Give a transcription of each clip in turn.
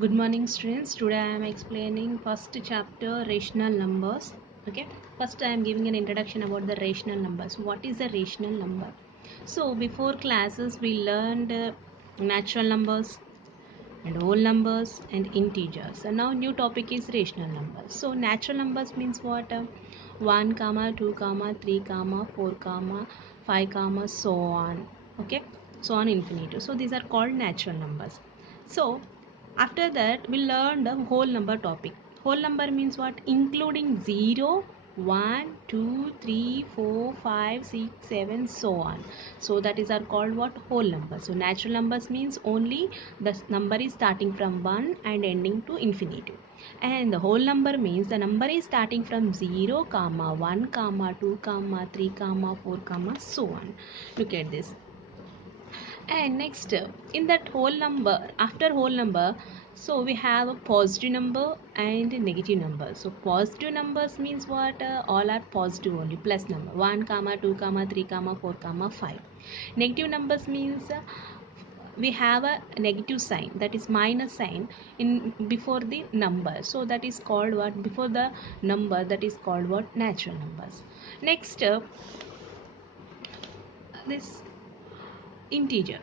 Good morning, students. Today I am explaining first chapter rational numbers. Okay, first I am giving an introduction about the rational numbers. What is a rational number? So before classes we learned natural numbers and whole numbers and integers. And now new topic is rational numbers. So natural numbers means what? 1 comma 2 comma 3 comma 4 comma 5 comma so on. Okay, so on infinity. So these are called natural numbers. So after that we learned the whole number topic. Whole number means what? Including 0, 1, 2, 3, 4, 5, 6, 7, so on. So that is are called what? Whole numbers. So natural numbers means only the number is starting from 1 and ending to infinity. And the whole number means the number is starting from 0 comma 1 comma 2 comma 3 comma 4 comma so on. Look at this. And next, in that whole number, after whole number, so we have a positive number and negative number. So positive numbers means what? All are positive only, plus number 1 comma 2 comma 3 comma 4 comma 5. Negative numbers means we have a negative sign, that is minus sign in before the number. So that is called what? Before the number, that is called what? Natural numbers. Next, this integer.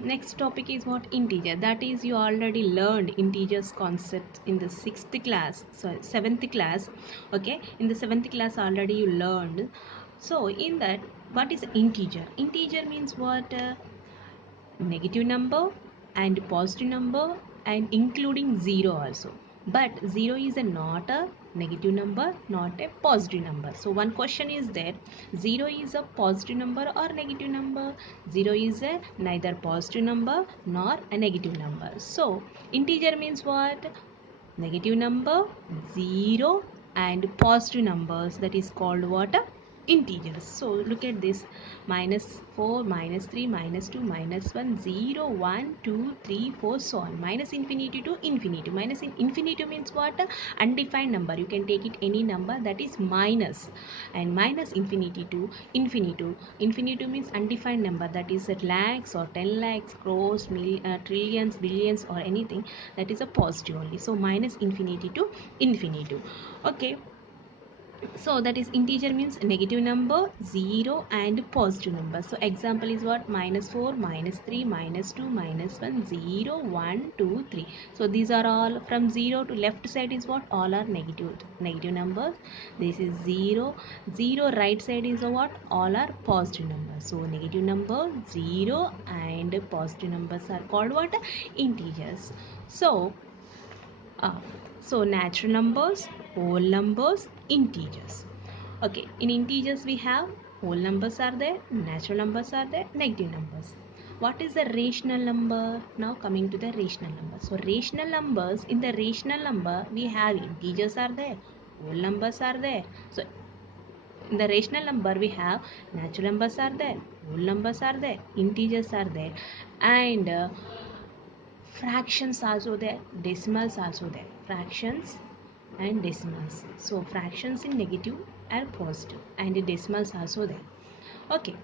Next topic is what? Integer. That is, you already learned integers concept in the 6th class, sorry, 7th class. Okay, in the 7th class already you learned. So in that, what is integer? Integer means what? Negative number and positive number and including 0 also. But 0 is not a negative number, not a positive number. So one question is there: 0 is a positive number or negative number? 0 is a neither positive number nor a negative number. So integer means what? Negative number, 0 and positive numbers, that is called what? Integers. So look at this: minus 4, minus 3, minus 2, minus 1, 0, 1, 2, 3, 4, so on. Minus infinity to infinity. Minus infinity means what? Undefined number. You can take it any number, that is minus. And minus infinity to infinity. Infinity means undefined number, that is lakhs or 10 lakhs, crores, trillions, billions or anything, that is a positive only. So minus infinity to infinity. Okay, so that is integer means negative number, 0 and positive number. So example is what? Minus 4, minus 3, minus 2, minus 1, 0, 1, 2, 3. So these are all from 0 to left side is what? All are negative numbers. This is 0. 0 right side is what? All are positive numbers. So negative number, 0 and positive numbers are called what? Integers. So uh, so natural numbers, whole numbers, integers. Okay, in integers we have whole numbers are there, natural numbers are there, negative numbers. What is the rational number? Now coming to the rational number. So rational numbers, in the rational number we have integers are there, whole numbers are there. So in the rational number we have natural numbers are there, whole numbers are there, integers are there, and fractions also there, decimals also there. Fractions and decimals. So fractions in negative and positive, and the decimals also there. Okay,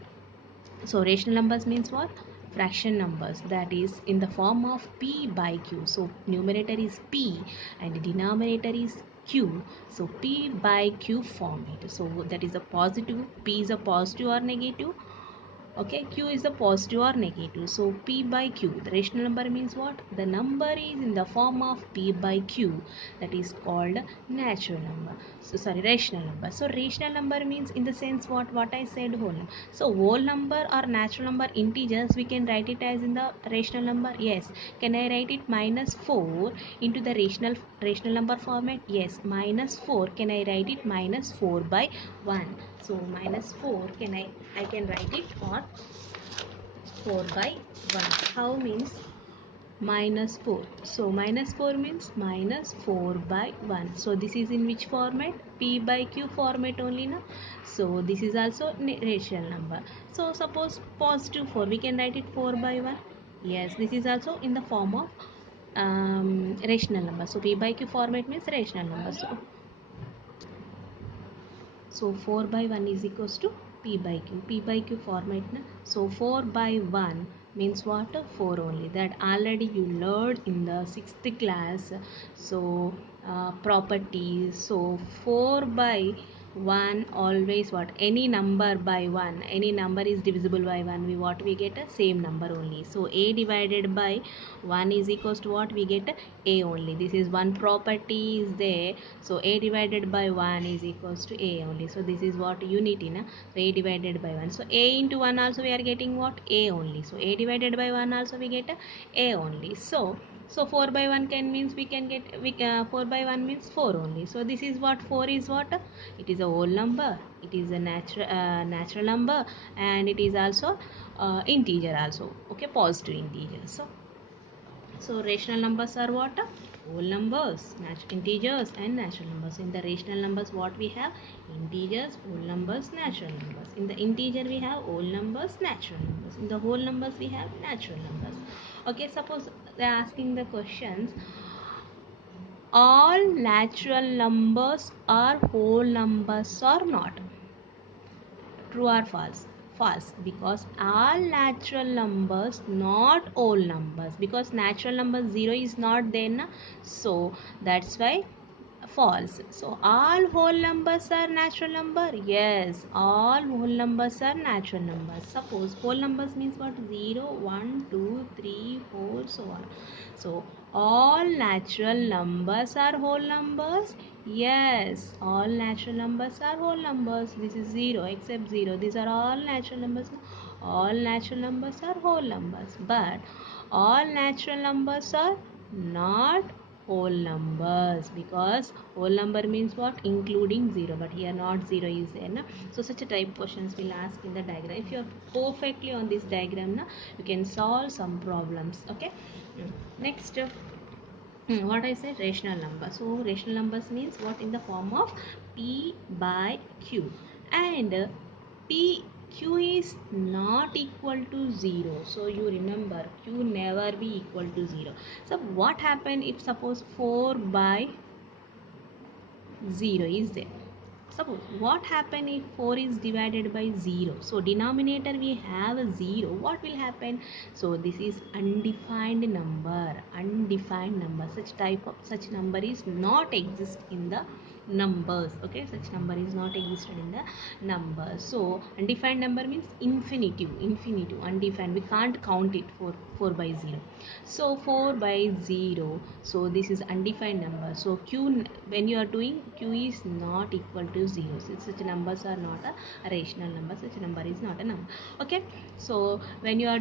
so rational numbers means what? Fraction numbers, that is in the form of p by q. So numerator is p and denominator is q. So p by q format. So that is a positive. P is a positive or negative. Okay, q is the positive or negative. So p by q, the rational number means what? The number is in the form of p by q, that is called natural number. So sorry, rational number. So rational number means in the sense what I said, whole number. So whole number or natural number integers, we can write it as in the rational number. Yes. Can I write it minus 4 into the rational number format? Yes. Minus 4, can I write it minus 4 by 1? So minus 4, I can write it on 4 by 1. How means? Minus 4. So minus 4 means minus 4 by 1. So this is in which format? P by q format only, na? So this is also rational number. So suppose positive 4, we can write it 4 by 1. Yes, this is also in the form of rational number. So p by q format means rational number. So 4 by 1 is equals to p by q. P by q format na. So 4 by 1. means what? 4 only. That already you learned in the 6th class. So properties. So 4 by 1 always what? Any number by 1, any number is divisible by 1, we get a same number only. So a divided by 1 is equals to what? We get a only. This is one property is there. So a divided by 1 is equals to a only. So this is what unity na. So a divided by 1. So a into 1 also we are getting what? A only. So a divided by 1 also we get a only. So 4 by 1 can means we can get 4 by 1 means 4 only. So this is what? 4 is what? It is a whole number. It is a natural number, and it is also integer also. Okay, positive integer. So rational numbers are what? Whole numbers, integers and natural numbers. In the rational numbers what we have? Integers, whole numbers, natural numbers. In the integer we have whole numbers, natural numbers. In the whole numbers we have natural numbers. Okay, suppose they are asking the questions, all natural numbers are whole numbers or not? True or false? False, because all natural numbers not all numbers, because natural number 0 is not there na? So that's why false. So all whole numbers are natural number. Yes, all whole numbers are natural numbers. Suppose whole numbers means what? 0, 1, 2, 3, 4, so on. So all natural numbers are whole numbers. Yes, all natural numbers are whole numbers. This is 0 except 0. These are all natural numbers. All natural numbers are whole numbers. But all natural numbers are not whole numbers, because whole number means what? Including 0. But here not 0 is there. Na? So such a type questions will ask in the diagram. If you are perfectly on this diagram, na, you can solve some problems. Okay. Next. What I said, rational number. So rational numbers means what? In the form of p by q, and q is not equal to 0. So you remember, q never be equal to 0. So what happen if suppose 4 by 0 is there? Suppose what happen if 4 is divided by 0? So denominator we have a 0. What will happen? So this is undefined number. Undefined number. Such number is not exist in the numbers. Okay, such number is not existed in the numbers. So undefined number means infinitive. Undefined. We can't count it for 4 by 0. So 4 by 0. So this is undefined number. So q, when you are doing, q is not equal to 0. So such numbers are not a rational number. Such number is not a number. Okay. So when you are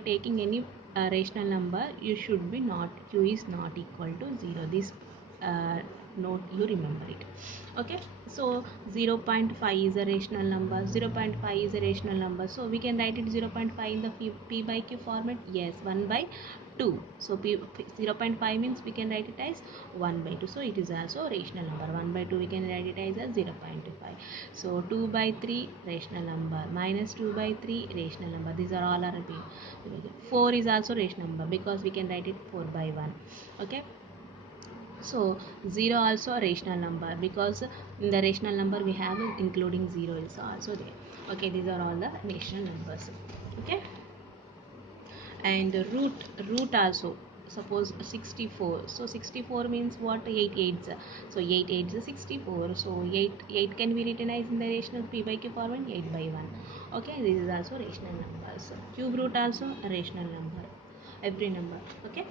taking any rational number, you should be not, q is not equal to 0. This note you remember it. Okay. So 0.5 is a rational number. 0.5 is a rational number. So we can write it 0.5 in the p by q format. Yes, 1 by 2. So 0.5 means we can write it as 1 by 2. So it is also a rational number. 1 by 2 we can write it as a 0.25. So 2 by 3 rational number, minus 2 by 3 rational number. These are all are 4 is also rational number, because we can write it 4 by 1. Okay. So 0 also a rational number, because in the rational number we have including 0 is also there. Okay, these are all the rational numbers. Okay. And root also, suppose 64. So 64 means what? 8 eights. So 8 eights is 64. So 8 can be written as in the rational p by q format, 8 by 1. Okay, this is also rational number. So cube root also a rational number, every number. Okay.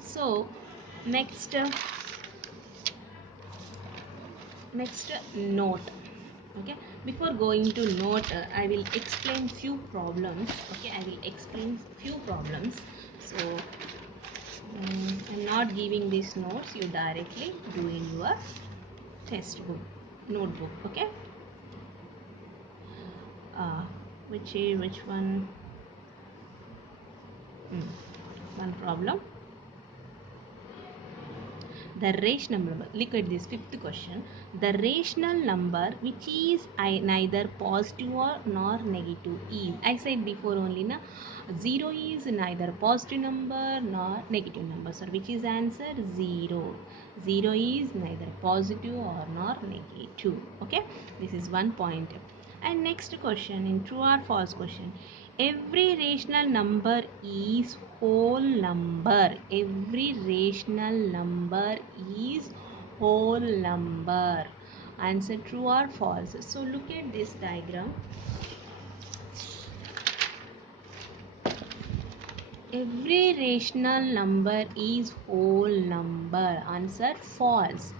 So next note. Okay, before going to note, I will explain few problems. Okay, I will explain few problems. So I'm not giving these notes, you directly do in your textbook, notebook. Okay. Which one? One problem. The rational number, look at this fifth question. The rational number which is neither positive or nor negative is, I said before only na, 0 is neither positive number nor negative number. So which is answer? 0. 0 is neither positive or nor negative. Okay, this is one point. And next question, in true or false question, every rational number is whole number. Every rational number is whole number. Answer true or false. So look at this diagram. Every rational number is whole number. Answer false,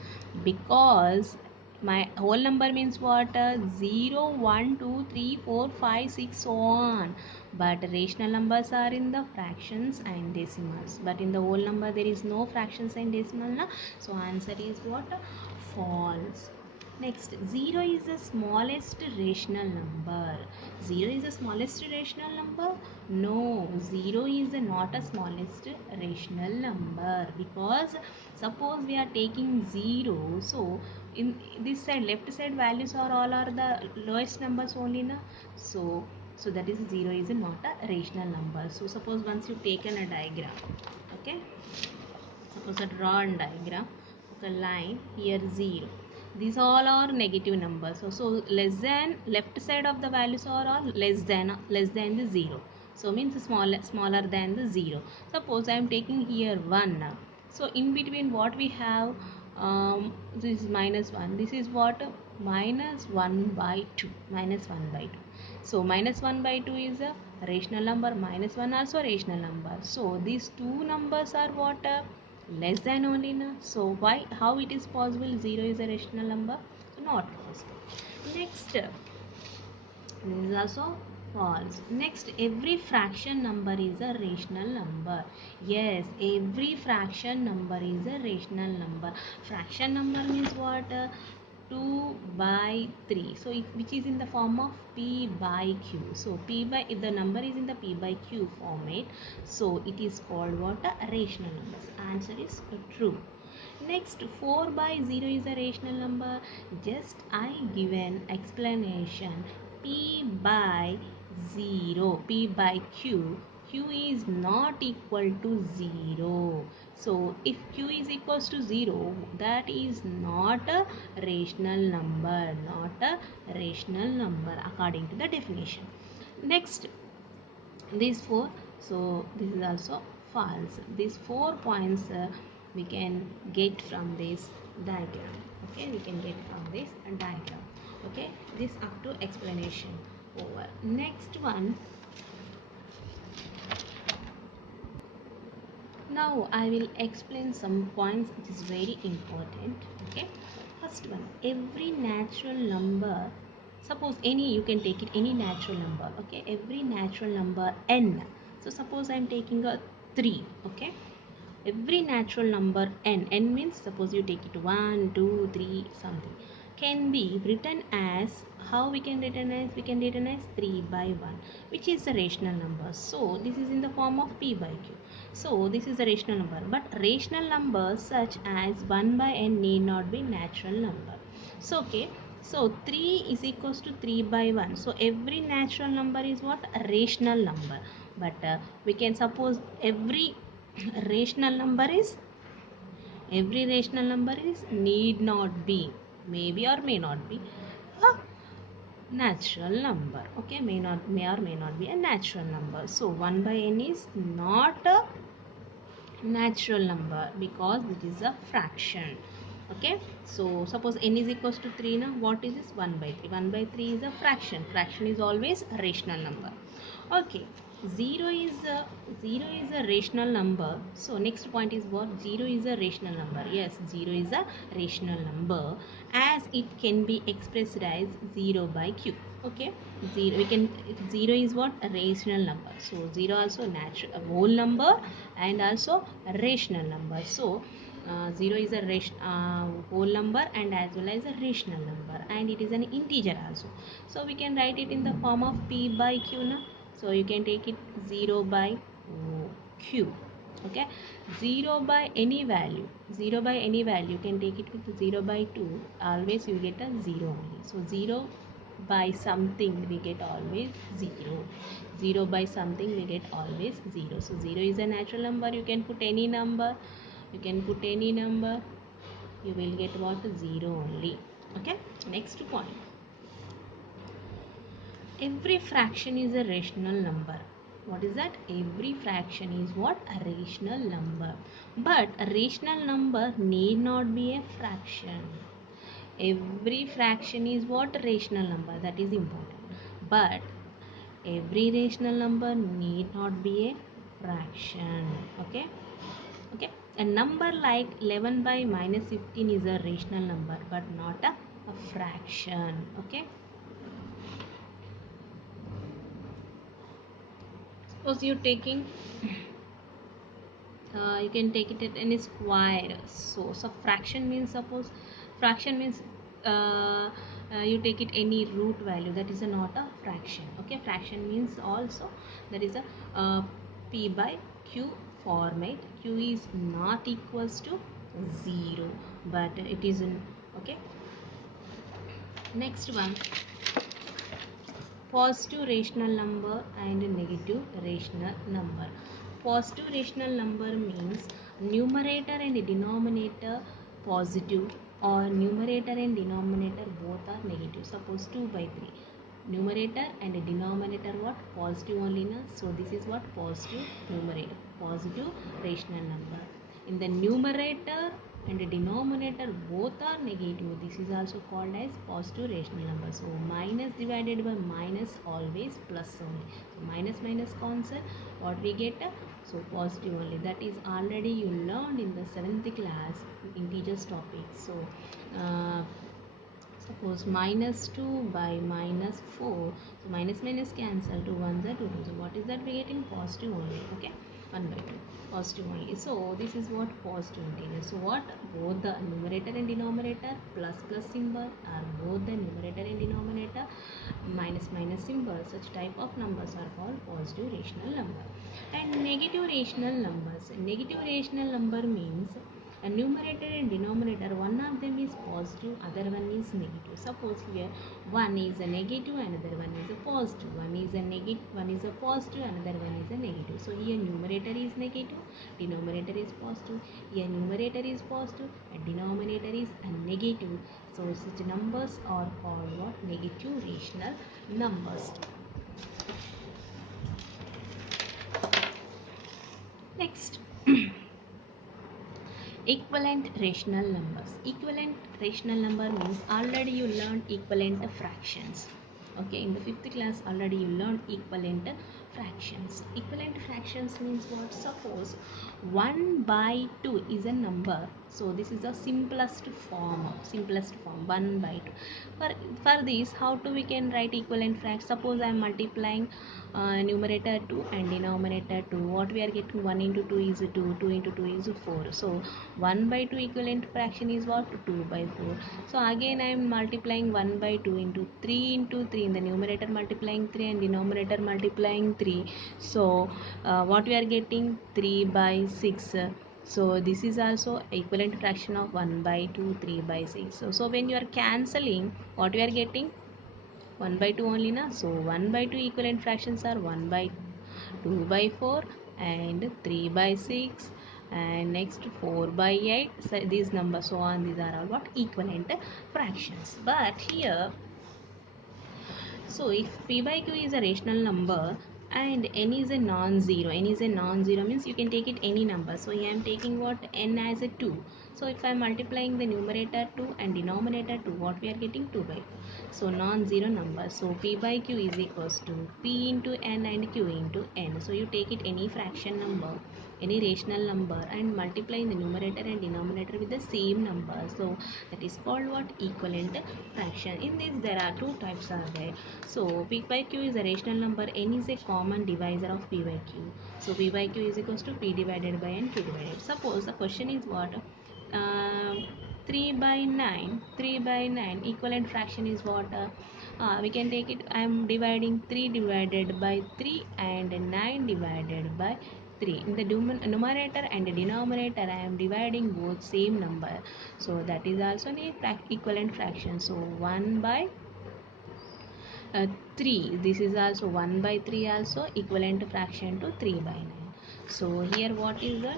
because my whole number means what? 0, 1, 2, 3, 4, 5, 6, so on. But rational numbers are in the fractions and decimals. But in the whole number there is no fractions and decimal. Na? So answer is what? False. Next, 0 is the smallest rational number. 0 is the smallest rational number? No, 0 is not a smallest rational number, because suppose we are taking 0, so in this side, left side values are all are the lowest numbers only, na? So that is 0 is not a rational number. So suppose once you taken a diagram, okay? Suppose a drawn diagram, a line here 0. These all are negative numbers. So less than, left side of the values are all less than the 0. So means smaller than the 0. Suppose I am taking here 1. So in between what we have, this is minus 1. This is what? Minus 1 by 2. Minus 1 by 2. So minus 1 by 2 is a rational number. Minus 1 also rational number. So these two numbers are what? Less than only, na? So why, how it is possible 0 is a rational number? So not possible. Next, this is also false. Next, every fraction number is a rational number. Yes, every fraction number is a rational number. Fraction number means what? 2 by 3. So which is in the form of p by q. So p by, if the number is in the p by q format, so it is called what? A rational number. Answer is true. Next, 4 by 0 is a rational number. Just I given explanation. P by 0, p by q, q is not equal to 0. So if q is equals to 0, that is not a rational number, not a rational number according to the definition. Next, these 4, so this is also false. These 4 points we can get from this diagram. Okay, we can get from this diagram. Okay, this up to explanation over. Next one, now I will explain some points which is very important. Okay, first one, every natural number, suppose any, you can take it any natural number. Okay, every natural number n. So suppose I am taking a 3. Okay, every natural number n means suppose you take it 1, 2, 3 something, can be written as, how we can written as, we can written as 3 by 1, which is a rational number. So this is in the form of p by q. So this is a rational number, but rational numbers such as 1 by n need not be natural number. So okay, so 3 is equals to 3 by 1. So every natural number is what? A rational number. But we can suppose every rational number is, need not be, maybe or may not be a natural number. Okay, may or may not be a natural number. So 1 by n is not a natural number because it is a fraction. Okay, so suppose n is equals to 3 now, what is this? 1 by 3. 1 by 3 is a fraction is always a rational number. Okay, 0 is a rational number. So next point is what? 0 is a rational number. Yes, 0 is a rational number, as it can be expressed as 0 by q. Okay, 0, we can, 0 is what? A rational number. So 0 also natural, a whole number, and also a rational number. So 0 is a whole number and as well as a rational number, and it is an integer also. So we can write it in the form of p by q now. So you can take it 0 by q. Okay, 0 by any value, you can take it with 0 by 2, always you get a 0 only. So 0 by something we get always 0. 0 by something we get always 0. So 0 is a natural number, you can put any number, you will get what? 0 only. Okay, next point, Every fraction is a rational number. What is that? Every fraction is what? A rational number. But a rational number need not be a fraction. Every fraction is what? A rational number. That is important. But every rational number need not be a fraction. Okay? Okay? A number like 11 by minus 15 is a rational number, but not a fraction. Okay? Suppose you're taking you can take it at any square, so fraction means, suppose fraction means you take it any root value, that is not a fraction. Okay, fraction means also that is a p by q format. Q is not equals to 0, but it is in. Okay, next one, positive rational number and negative rational number. Positive rational number means numerator and denominator positive, or numerator and denominator both are negative. Suppose 2 by 3, numerator and denominator what? Positive only na, so this is what? Positive numerator, positive rational number. In the numerator and the denominator both are negative, this is also called as positive rational number. So minus divided by minus always plus only, so minus minus cancel, what we get? So positive only. That is already you learned in the 7th class integers topic. So suppose minus 2 by minus 4, so minus minus cancel, to 1 the 2, so what is that we getting? Positive only. Okay, 1 by 2, positive only. So this is what? Positive integer. So what? Both the numerator and denominator plus plus symbol, are both the numerator and denominator minus minus symbol, such type of numbers are called positive rational number. And negative rational numbers, negative rational number means a numerator and denominator, one of them is positive, other one is negative. Suppose here one is a negative, another one is a positive. One is a negative, one is a positive, another one is a negative. So here numerator is negative, denominator is positive. Here numerator is positive and denominator is a negative. So such numbers are called what? Negative rational numbers. Next, equivalent rational numbers. Equivalent rational number means already you learned equivalent fractions. Okay, in the 5th class already you learned equivalent fractions. Equivalent fractions means what? Suppose 1 by 2 is a number, so this is the simplest form 1 by 2. For this, how to we can write equivalent fraction? Suppose I am multiplying numerator 2 and denominator 2, what we are getting? 1 into 2 is 2, 2 into 2 is 4, so 1 by 2 equivalent fraction is what? 2 by 4. So again I am multiplying 1 by 2 into 3 into 3, in the numerator multiplying 3 and denominator multiplying 3, so what we are getting? 3 by 6. So this is also equivalent fraction of 1 by 2, 3 by 6. So when you are cancelling, what we are getting? 1 by 2 only na, so 1 by 2 equivalent fractions are 1 by 2 by 4 and 3 by 6 and next 4 by 8. So these numbers, so on, these are all what? Equivalent fractions. But here, so if p by q is a rational number and n is a non-zero, n is a non-zero means you can take it any number. So I am taking what? N as a 2. So if I am multiplying the numerator 2 and denominator 2, what we are getting? 2 by 2. So non-zero number. So p by q is equals to p into n and q into n. So you take it any fraction number, any rational number, and multiply the numerator and denominator with the same number. So that is called what? Equivalent fraction. In this there are two types are there. So p by q is a rational number, n is a common divisor of p by q. So p by q is equals to p divided by n, q divided. Suppose the question is what? 3 by 9, 3 by 9 equivalent fraction is what? We can take it, I am dividing 3 divided by 3 and 9 divided by 3. In the numerator and the denominator I am dividing both same number, so that is also an equivalent fraction. So 1 by 3, this is also 1 by 3 also equivalent fraction to 3 by 9. So here what is the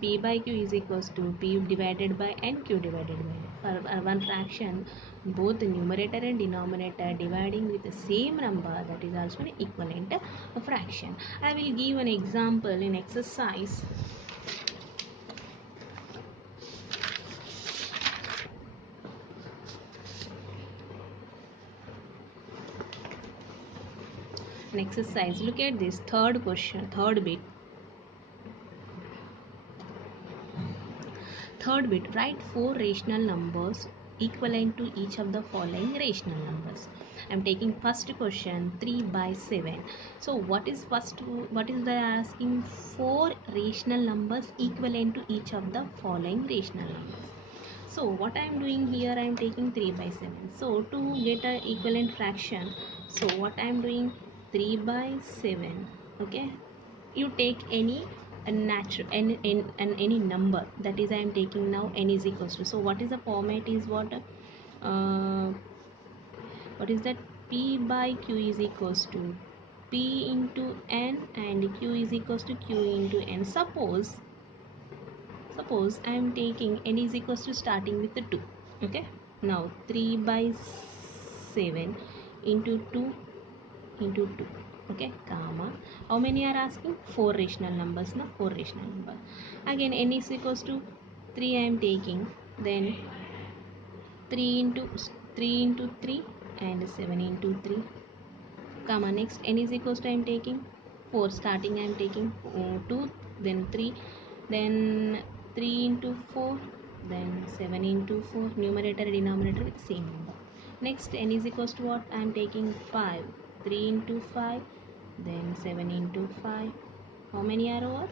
P by Q is equals to P divided by N, Q divided by N. For one fraction, both the numerator and denominator dividing with the same number, that is also an equivalent fraction. I will give an example in exercise. An exercise, look at this third question, third bit. Third bit, write 4 rational numbers equivalent to each of the following rational numbers. I am taking first question 3 by 7. So what is they are asking? 4 rational numbers equivalent to each of the following rational numbers. So what I am doing here, I am taking 3 by 7. So to get a equivalent fraction, so what I am doing, 3 by 7. Okay, you take any natural any number, that is I am taking now n is equals to, so what is the format is what is that? P by Q is equals to P into n and Q is equals to Q into n. Suppose I am taking n is equals to starting with the 2. Okay, now 3 by 7 into 2 into 2. Okay, comma, how many are asking? 4 rational numbers. Now 4 rational number. Again n is equals to 3 I am taking, then 3 into 3 and 7 into 3, comma, next n is equals to I am taking 4, starting I am taking 2, then 3, then 3 into 4, then 7 into 4, numerator denominator with same number. Next n is equals to what? I am taking 5, 3 into 5, then 7 into 5, how many are over?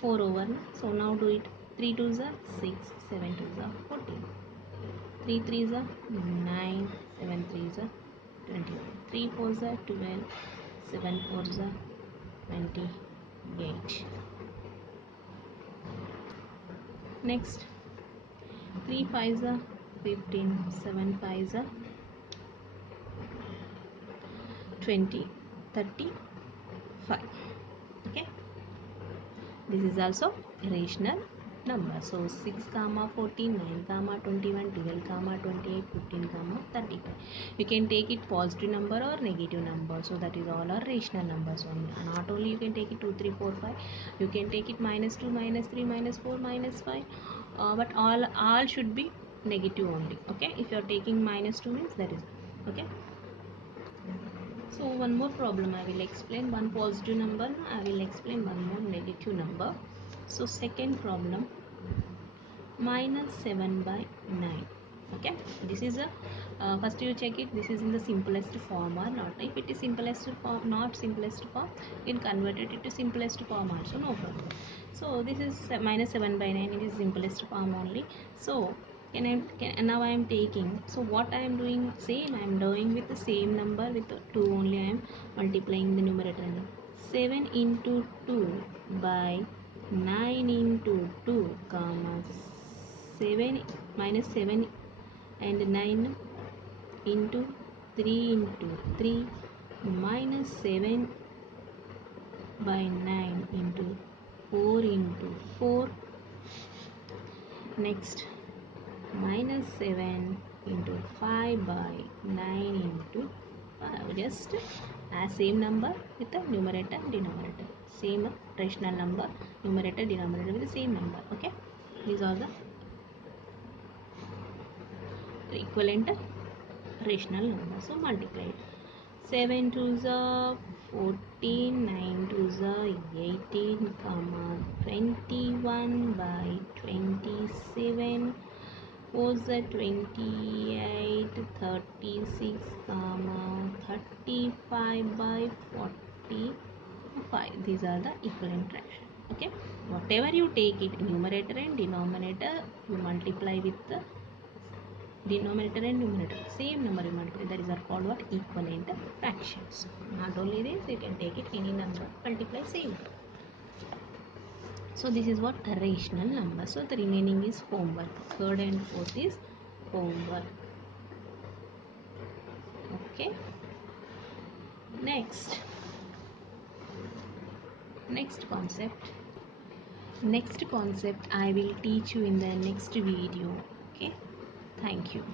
4 over. So now do it. 3 2s are 6, 7 2s are 14, 3 3s are 9, 7 3s are 21, 3 4s are 12, 7 4s are 28. Next, 3 5s are 15, 7 5s are 20, 35. Okay, this is also rational number. So 6 comma 14, 9 comma 21, 12 comma 28, 15 comma 35. You can take it positive number or negative number, so that is all are rational numbers only. Not only you can take it 2 3 4 5, you can take it -2 -3 -4 -5, but all should be negative only. Okay, if you are taking -2 means that is okay. So one more problem I will explain, one positive number, I will explain one more negative number. So second problem, -7 by 9. Okay, this is a first you check it, this is in the simplest form or not. If it is simplest form, not simplest form, you can convert it to simplest form also, no problem. So this is -7 by 9, it is simplest form only. So now I am taking, so what I am doing, same I am doing with the same number, with 2 only I am multiplying the numerator and 7 into 2 by 9 into 2, comma 7 -7 and 9 into 3 into 3 -7 by 9 into 4 into 4. Next, -7 into 5 by 9 into 5. Just as same number with the numerator and denominator, same rational number, numerator denominator with the same number. Okay, these are the equivalent rational number. So multiply it. 7 2s are 14, 9 2s are 18, comma 21 by 27, 4s are 28, 36, comma 35 by 45. These are the equivalent fraction. Okay, whatever you take it, numerator and denominator, you multiply with the denominator and numerator, same number you multiply, that is are called what? Equivalent fractions. Not only this, you can take it any number, multiply same. So this is what a rational number. So the remaining is homework. Third and fourth is homework. Okay, next concept, Next concept I will teach you in the next video. Okay, thank you.